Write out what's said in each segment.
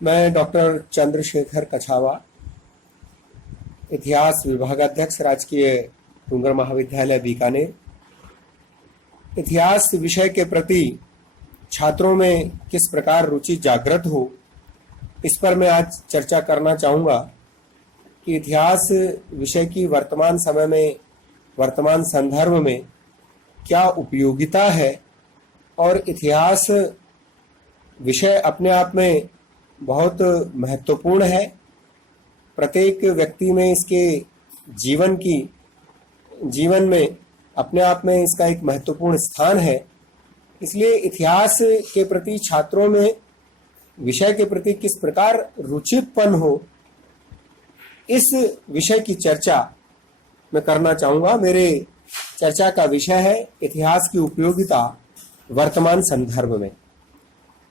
मैं डॉक्टर चंद्रशेखर कछावा, इतिहास विभागाध्यक्ष, राजकीय डूंगर महाविद्यालय बीकानेर। इतिहास विषय के प्रति छात्रों में किस प्रकार रुचि जागृत हो, इस पर मैं आज चर्चा करना चाहूँगा कि इतिहास विषय की वर्तमान समय में, वर्तमान संदर्भ में क्या उपयोगिता है और इतिहास विषय अपने आप में बहुत महत्वपूर्ण है। प्रत्येक व्यक्ति में इसके जीवन में अपने आप में इसका एक महत्वपूर्ण स्थान है। इसलिए इतिहास के प्रति छात्रों में विषय के प्रति किस प्रकार रुचि उत्पन्न हो, इस विषय की चर्चा मैं करना चाहूँगा। मेरे चर्चा का विषय है इतिहास की उपयोगिता वर्तमान संदर्भ में।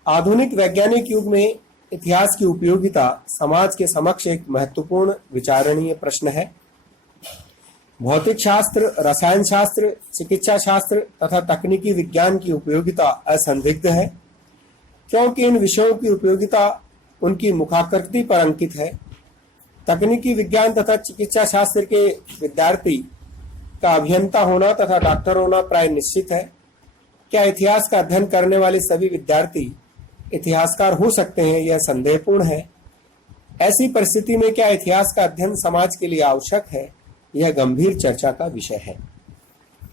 आधुनिक वैज्ञानिक युग में इतिहास की उपयोगिता समाज के समक्ष एक महत्वपूर्ण विचारणीय प्रश्न है। भौतिक शास्त्र, रसायन शास्त्र, चिकित्सा शास्त्र तथा तकनीकी विज्ञान की उपयोगिता असंदिग्ध है, क्योंकि इन विषयों की उपयोगिता उनकी मुखाकृति पर अंकित है। तकनीकी विज्ञान तथा चिकित्सा शास्त्र के विद्यार्थी का अभियंता होना तथा डॉक्टर होना प्राय निश्चित है। क्या इतिहास का अध्ययन करने वाले सभी विद्यार्थी इतिहासकार हो सकते हैं, यह संदेहपूर्ण है। ऐसी परिस्थिति में क्या इतिहास का अध्ययन समाज के लिए आवश्यक है, यह गंभीर चर्चा का विषय है।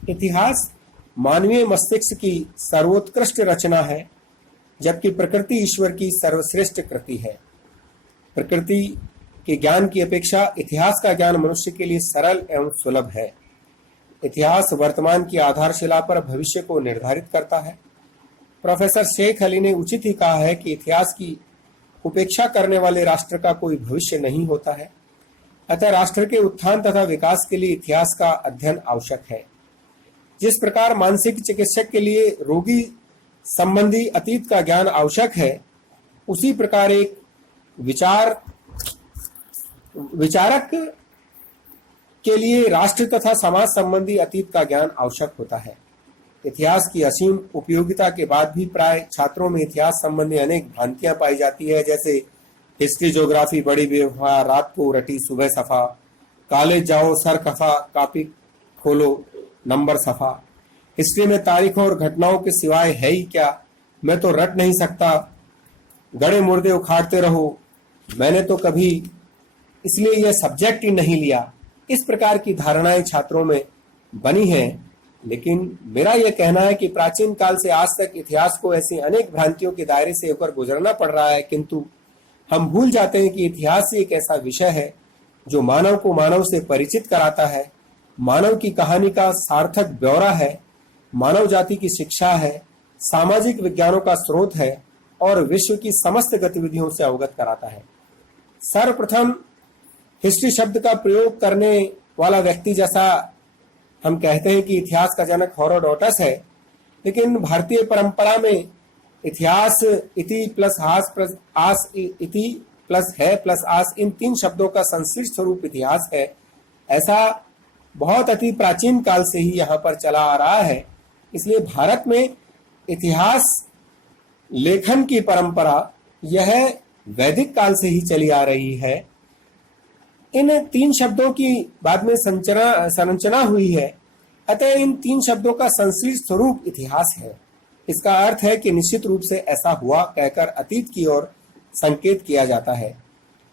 इतिहास मानवीय मस्तिष्क की सर्वोत्कृष्ट रचना है, जबकि प्रकृति ईश्वर की सर्वश्रेष्ठ कृति है। प्रकृति के ज्ञान की अपेक्षा इतिहास का ज्ञान मनुष्य के लिए सरल एवं सुलभ है। इतिहास वर्तमान की आधारशिला पर भविष्य को निर्धारित करता है। प्रोफेसर शेख अली ने उचित ही कहा है कि इतिहास की उपेक्षा करने वाले राष्ट्र का कोई भविष्य नहीं होता है। अतः राष्ट्र के उत्थान तथा विकास के लिए इतिहास का अध्ययन आवश्यक है। जिस प्रकार मानसिक चिकित्सक के लिए रोगी संबंधी अतीत का ज्ञान आवश्यक है, उसी प्रकार एक विचारक के लिए राष्ट्र तथा समाज संबंधी अतीत का ज्ञान आवश्यक होता है। इतिहास की असीम उपयोगिता के बाद भी प्राय छात्रों में इतिहास संबंधी अनेक भ्रांतियां पाई जाती है, जैसे हिस्ट्री ज्योग्राफी बड़ी बेवफा, रात को रटी सुबह सफा, कॉलेज जाओ सर खफा, कॉपी खोलो नंबर सफा। हिस्ट्री में तारीखों और घटनाओं के सिवाय है ही क्या, मैं तो रट नहीं सकता, गड़े मुर्दे उखाड़ते रहो, मैंने तो कभी इसलिए यह सब्जेक्ट ही नहीं लिया। इस प्रकार की धारणाएं छात्रों में बनी हैं। लेकिन मेरा यह कहना है कि प्राचीन काल से आज तक इतिहास को ऐसी अनेक भ्रांतियों के दायरे से होकर गुजरना पड़ रहा है, किंतु हम भूल जाते हैं कि इतिहास एक ऐसा विषय है जो मानव को मानव से परिचित कराता है, मानव की कहानी का सार्थक ब्यौरा है, मानव जाति की शिक्षा है, सामाजिक विज्ञानों का स्रोत है और विश्व की समस्त गतिविधियों से अवगत कराता है। सर्वप्रथम हिस्ट्री शब्द का प्रयोग करने वाला व्यक्ति, जैसा हम कहते हैं कि इतिहास का जनक हेरोडोटस है, लेकिन भारतीय परंपरा में इतिहास इति प्लस हास प्लस आस, इति प्लस है प्लस आस, इन तीन शब्दों का संश्लिष्ट स्वरूप इतिहास है। ऐसा बहुत अति प्राचीन काल से ही यहाँ पर चला आ रहा है। इसलिए भारत में इतिहास लेखन की परंपरा यह वैदिक काल से ही चली आ रही है। इन तीन शब्दों की बाद में संरचना हुई है, अतः इन तीन शब्दों का संश्लिष्ट स्वरूप इतिहास है। इसका अर्थ है कि निश्चित रूप से ऐसा हुआ कहकर अतीत की ओर संकेत किया जाता है।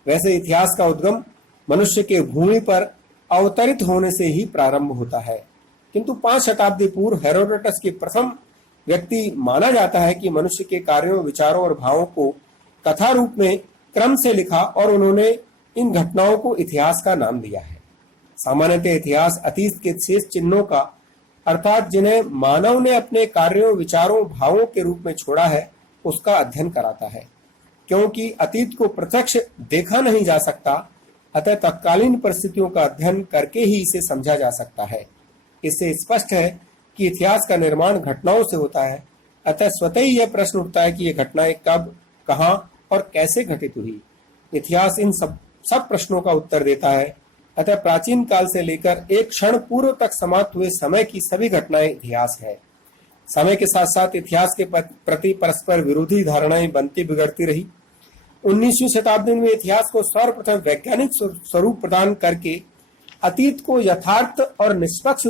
वैसे इतिहास का उद्गम मनुष्य के भूमि पर अवतरित होने से ही प्रारंभ होता है, किंतु 5 शताब्दी पूर्व हेरोडोटस के प्रथम व्यक्ति माना जाता है कि मनुष्य के कार्यों, विचारों और भावों को कथा रूप में क्रम से लिखा और उन्होंने इन घटनाओं को इतिहास का नाम दिया है। सामान्यतः इतिहास अतीत के शेष चिन्हों का, अर्थात जिन्हें मानव ने अपने कार्यों, विचारों, भावों के रूप में छोड़ा है, उसका अध्ययन कराता है। क्योंकि अतीत को प्रत्यक्ष देखा नहीं जा सकता, अतः तत्कालीन परिस्थितियों का अध्ययन करके ही इसे समझा जा सकता है। इससे स्पष्ट है कि इतिहास का निर्माण घटनाओं से होता है, अतः स्वतः ही यह प्रश्न उठता है कि ये घटनाएं कब, कहां और कैसे घटित हुई। इतिहास इन सब प्रश्नों का उत्तर देता है। अतः प्राचीन काल से लेकर एक क्षण पूर्व तक समाप्त हुए समय की सभी घटनाएं इतिहास है। समय के साथ साथ इतिहास के प्रति परस्पर विरोधी धारणाएं बनती बिगड़ती रही। 19वीं शताब्दी में इतिहास को सर्वप्रथम वैज्ञानिक स्वरूप प्रदान करके अतीत को यथार्थ और निष्पक्ष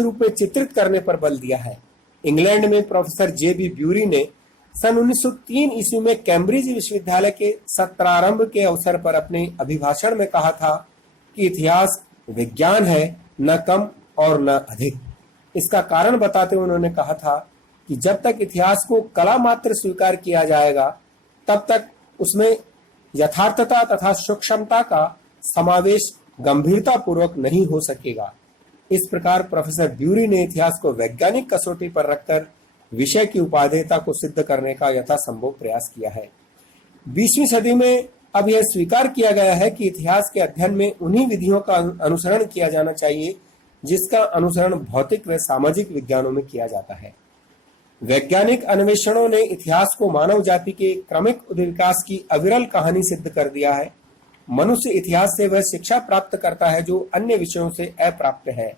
रूप में चित्रित करने पर बल दिया है। इंग्लैंड में प्रोफेसर जे.बी. ब्यूरी ने सन 1903 ईस्वी में कैम्ब्रिज विश्वविद्यालय के सत्रारंभ के अवसर पर अपने अभिभाषण में कहा था कि इतिहास विज्ञान है, न कम और न अधिक। इसका कारण बताते हुए उन्होंने कहा था कि जब तक इतिहास को कला मात्र स्वीकार किया जाएगा, तब तक उसमें यथार्थता तथा सूक्ष्मता का समावेश गंभीरता पूर्वक नहीं हो सकेगा। इस प्रकार प्रोफेसर ब्यूरी ने इतिहास को वैज्ञानिक कसौटी पर रखकर विषय की उपादेयता को सिद्ध करने का यथासंभव प्रयास किया है। 20वीं सदी में अब यह स्वीकार किया गया है कि इतिहास के अध्ययन में उन्हीं विधियों का अनुसरण किया जाना चाहिए जिसका अनुसरण भौतिक व सामाजिक विज्ञानों में किया जाता है। वैज्ञानिक अन्वेषणों ने इतिहास को मानव जाति के क्रमिक विकास की अविरल कहानी सिद्ध कर दिया है। मनुष्य इतिहास से वह शिक्षा प्राप्त करता है जो अन्य विषयों से अप्राप्त है।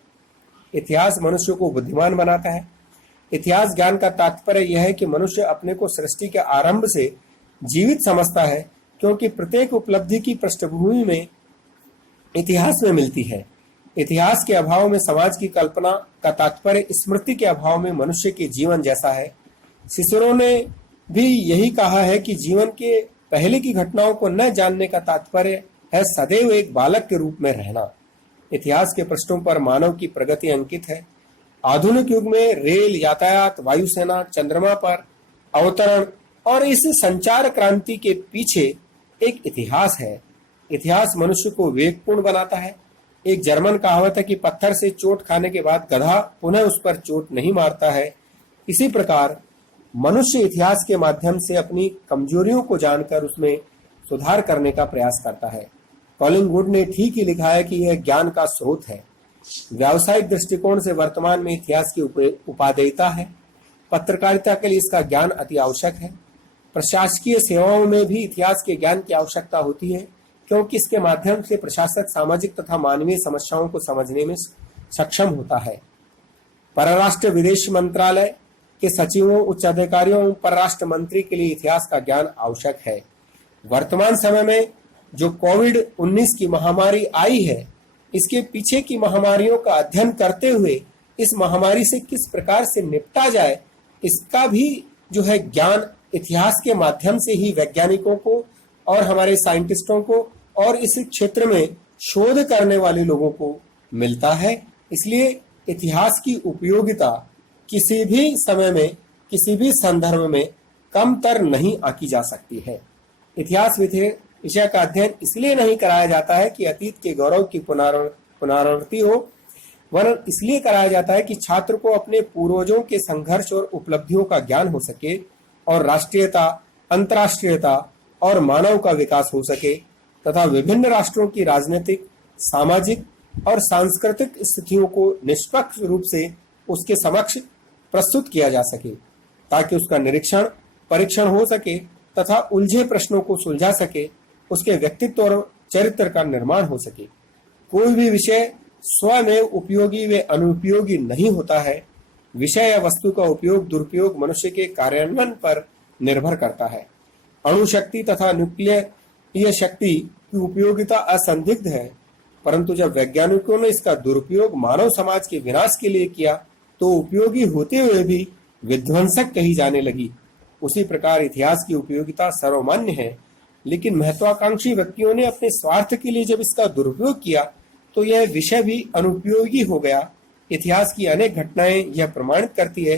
इतिहास मनुष्य को बुद्धिमान बनाता है। इतिहास ज्ञान का तात्पर्य यह है कि मनुष्य अपने को सृष्टि के आरंभ से जीवित समझता है, क्योंकि प्रत्येक उपलब्धि की पृष्ठभूमि में इतिहास में मिलती है। इतिहास के अभाव में समाज की कल्पना का तात्पर्य स्मृति के अभाव में मनुष्य के जीवन जैसा है। सिसरो ने भी यही कहा है कि जीवन के पहले की घटनाओं को न जानने का तात्पर्य है सदैव एक बालक के रूप में रहना। इतिहास के पृष्ठों पर मानव की प्रगति अंकित है। आधुनिक युग में रेल यातायात, वायुसेना, चंद्रमा पर अवतरण और इस संचार क्रांति के पीछे एक इतिहास है। इतिहास मनुष्य को वेगपूर्ण बनाता है। एक जर्मन कहावत है कि पत्थर से चोट खाने के बाद गधा पुनः उस पर चोट नहीं मारता है। इसी प्रकार मनुष्य इतिहास के माध्यम से अपनी कमजोरियों को जानकर उसमें सुधार करने का प्रयास करता है। कॉलिंगवुड ने ठीक ही लिखा है कि यह ज्ञान का स्रोत है। व्यावसायिक दृष्टिकोण से वर्तमान में इतिहास की उपादेयता है। पत्रकारिता के लिए इसका ज्ञान अति आवश्यक है। प्रशासकीय सेवाओं में भी इतिहास के ज्ञान की आवश्यकता होती है, क्योंकि इसके माध्यम से प्रशासक सामाजिक तथा मानवीय समस्याओं को समझने में सक्षम होता है। परराष्ट्र विदेश मंत्रालय के सचिवों, उच्च अधिकारियों और परराष्ट्र मंत्री के लिए इतिहास का ज्ञान आवश्यक है। वर्तमान समय में जो कोविड-19 की महामारी आई है, इसके पीछे की महामारियों का अध्ययन करते हुए इस महामारी से किस प्रकार से निपटा जाए, इसका भी जो है ज्ञान इतिहास के माध्यम से ही वैज्ञानिकों को और हमारे साइंटिस्टों को और इस क्षेत्र में शोध करने वाले लोगों को मिलता है। इसलिए इतिहास की उपयोगिता किसी भी समय में, किसी भी संदर्भ में कमतर नहीं आंकी जा सकती है। इतिहास विषय का अध्ययन इसलिए नहीं कराया जाता है कि अतीत के गौरव की पुनरावृत्ति हो, वरन इसलिए कराया जाता है कि छात्र को अपने पूर्वजों के संघर्ष और उपलब्धियों का ज्ञान हो सके और राष्ट्रीयता, अंतर्राष्ट्रीयता और मानव का विकास हो सके तथा विभिन्न राष्ट्रों की राजनीतिक, सामाजिक और सांस्कृतिक स्थितियों को निष्पक्ष रूप से उसके समक्ष प्रस्तुत किया जा सके, ताकि उसका निरीक्षण, परीक्षण हो सके तथा उलझे प्रश्नों को सुलझा सके, उसके व्यक्तित्व और चरित्र का निर्माण हो सके। कोई भी विषय स्वयं उपयोगी व अनुपयोगी नहीं होता है। विषय या वस्तु का उपयोग दुरुपयोग मनुष्य के कार्यान्वयन पर निर्भर करता है। अणु शक्ति तथा न्यूक्लियर शक्ति की उपयोगिता असंदिग्ध है, परंतु जब वैज्ञानिकों ने इसका दुरुपयोग मानव समाज के विनाश के लिए किया तो उपयोगी होते हुए भी विध्वंसक कही जाने लगी। उसी प्रकार इतिहास की उपयोगिता सर्वमान्य है, लेकिन महत्वाकांक्षी व्यक्तियों ने अपने स्वार्थ के लिए जब इसका दुरुपयोग किया तो यह विषय भी अनुपयोगी हो गया। इतिहास की अनेक घटनाएं यह प्रमाणित करती है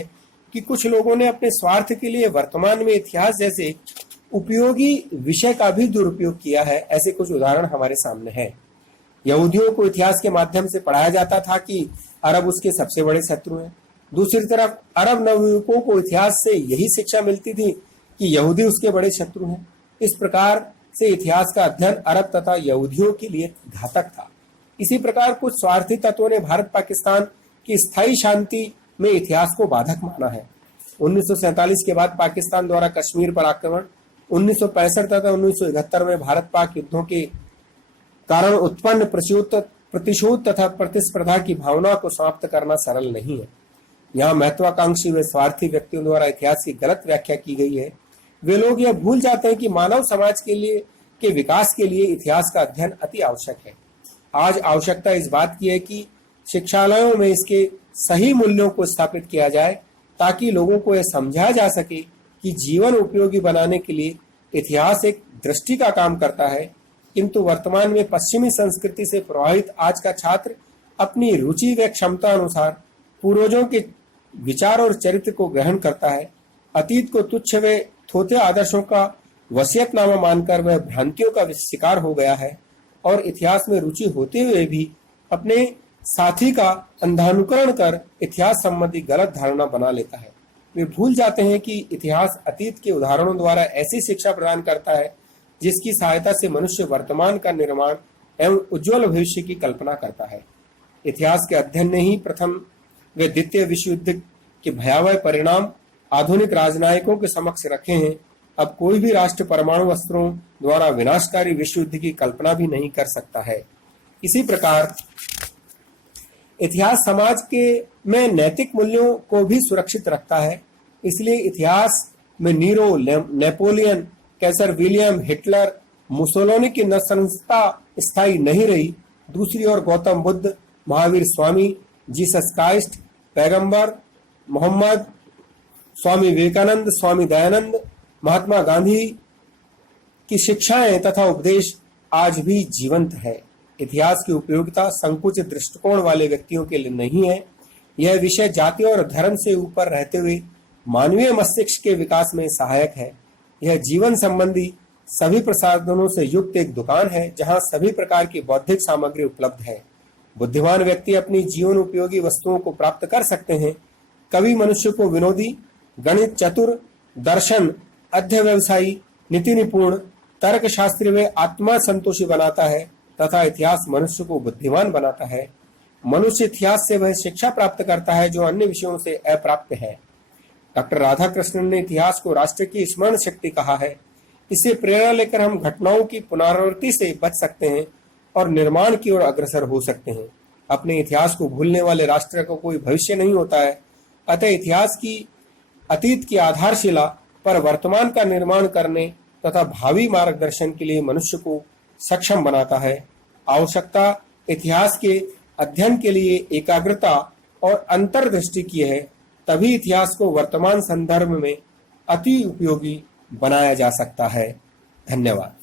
कि कुछ लोगों ने अपने स्वार्थ के लिए वर्तमान में इतिहास जैसे उपयोगी विषय का भी दुरुपयोग किया है। ऐसे कुछ उदाहरण हमारे सामने हैं। यहूदियों को इतिहास के माध्यम से पढ़ाया जाता था कि अरब उसके सबसे बड़े शत्रु हैं। दूसरी तरफ अरब नवयुवकों को इतिहास से यही शिक्षा मिलती थी कि यहूदी उसके बड़े शत्रु हैं। इस प्रकार से इतिहास का अध्ययन अरब तथा यहूदियों के लिए घातक था। इसी प्रकार कुछ स्वार्थी तत्वों ने भारत पाकिस्तान की स्थायी शांति में इतिहास को बाधक माना है। 1947 के बाद पाकिस्तान द्वारा कश्मीर पर आक्रमण, 1965 तथा 1971 में भारत पाक युद्धों के कारण उत्पन्न प्रतिशोध तथा प्रतिस्पर्धा की भावना को समाप्त करना सरल नहीं है। यहाँ महत्वाकांक्षी व स्वार्थी व्यक्तियों द्वारा इतिहास की गलत व्याख्या की गई है। वे लोग यह भूल जाते हैं कि मानव समाज के विकास के लिए इतिहास का अध्ययन अति आवश्यक है। आज आवश्यकता इस बात की है कि शिक्षालयों में इसके सही मूल्यों को स्थापित किया जाए, ताकि लोगों को यह समझाया जा सके कि जीवन उपयोगी बनाने के लिए इतिहास एक दृष्टि का काम करता है। किंतु वर्तमान में पश्चिमी संस्कृति से प्रभावित आज का छात्र अपनी रुचि व क्षमता अनुसार पूर्वजों के विचार और चरित्र को ग्रहण करता है। अतीत को तुच्छ व थोथे आदर्शों का वसीयतनामा मानकर वह भ्रांतियों का शिकार हो गया है और इतिहास में रुचि होते हुए भी अपने साथी का अंधानुकरण कर इतिहास संबंधी गलत धारणा बना लेता है। वे भूल जाते हैं कि इतिहास अतीत के उदाहरणों द्वारा ऐसी शिक्षा प्रदान करता है जिसकी सहायता से मनुष्य वर्तमान का निर्माण एवं उज्जवल भविष्य की कल्पना करता है। इतिहास के अध्ययन ने ही प्रथम व द्वितीय विश्व युद्ध के भयावह परिणाम आधुनिक राजनयिकों के समक्ष रखे हैं। अब कोई भी राष्ट्र परमाणु अस्त्रों द्वारा विनाशकारी विश्व युद्ध की कल्पना भी नहीं कर सकता है। इसी प्रकार इतिहास समाज के में नैतिक मूल्यों को भी सुरक्षित रखता है। इसलिए इतिहास में नीरो, नेपोलियन, कैसर विलियम, हिटलर, मुसोलिनी की नृशंसता स्थायी नहीं रही। दूसरी ओर गौतम बुद्ध, महावीर स्वामी, जीसस क्राइस्ट, पैगंबर मोहम्मद, स्वामी विवेकानंद, स्वामी दयानंद, महात्मा गांधी की शिक्षाएं तथा उपदेश आज भी जीवंत है। इतिहास की उपयोगिता संकुचित दृष्टिकोण वाले व्यक्तियों के लिए नहीं है। यह विषय जाति और धर्म से ऊपर रहते हुए मानवीय मस्तिष्क के विकास में सहायक है। यह जीवन संबंधी सभी प्रसाधनों से युक्त एक दुकान है, जहां सभी प्रकार की बौद्धिक सामग्री उपलब्ध है। बुद्धिमान व्यक्ति अपनी जीवन उपयोगी वस्तुओं को प्राप्त कर सकते हैं। कवि मनुष्य को विनोदी, गणित चतुर, दर्शन अध्यवसायी, नीति निपुण, तर्कशास्त्री व आत्मा संतोषी बनाता है तथा इतिहास मनुष्य को बुद्धिमान बनाता है। मनुष्य इतिहास से वह शिक्षा प्राप्त करता है जो अन्य विषयों से अप्राप्त है। डॉक्टर राधाकृष्णन ने इतिहास को राष्ट्र की स्मरण शक्ति कहा है। इससे प्रेरणा लेकर हम घटनाओं की पुनरावृत्ति से बच सकते हैं और निर्माण की ओर अग्रसर हो सकते हैं। अपने इतिहास को भूलने वाले राष्ट्र का कोई भविष्य नहीं होता है। अतः इतिहास की अतीत की आधारशिला पर वर्तमान का निर्माण करने तथा भावी मार्गदर्शन के लिए मनुष्य को सक्षम बनाता है। आवश्यकता इतिहास के अध्ययन के लिए एकाग्रता और अंतर्दृष्टि की है, तभी इतिहास को वर्तमान संदर्भ में अति उपयोगी बनाया जा सकता है। धन्यवाद।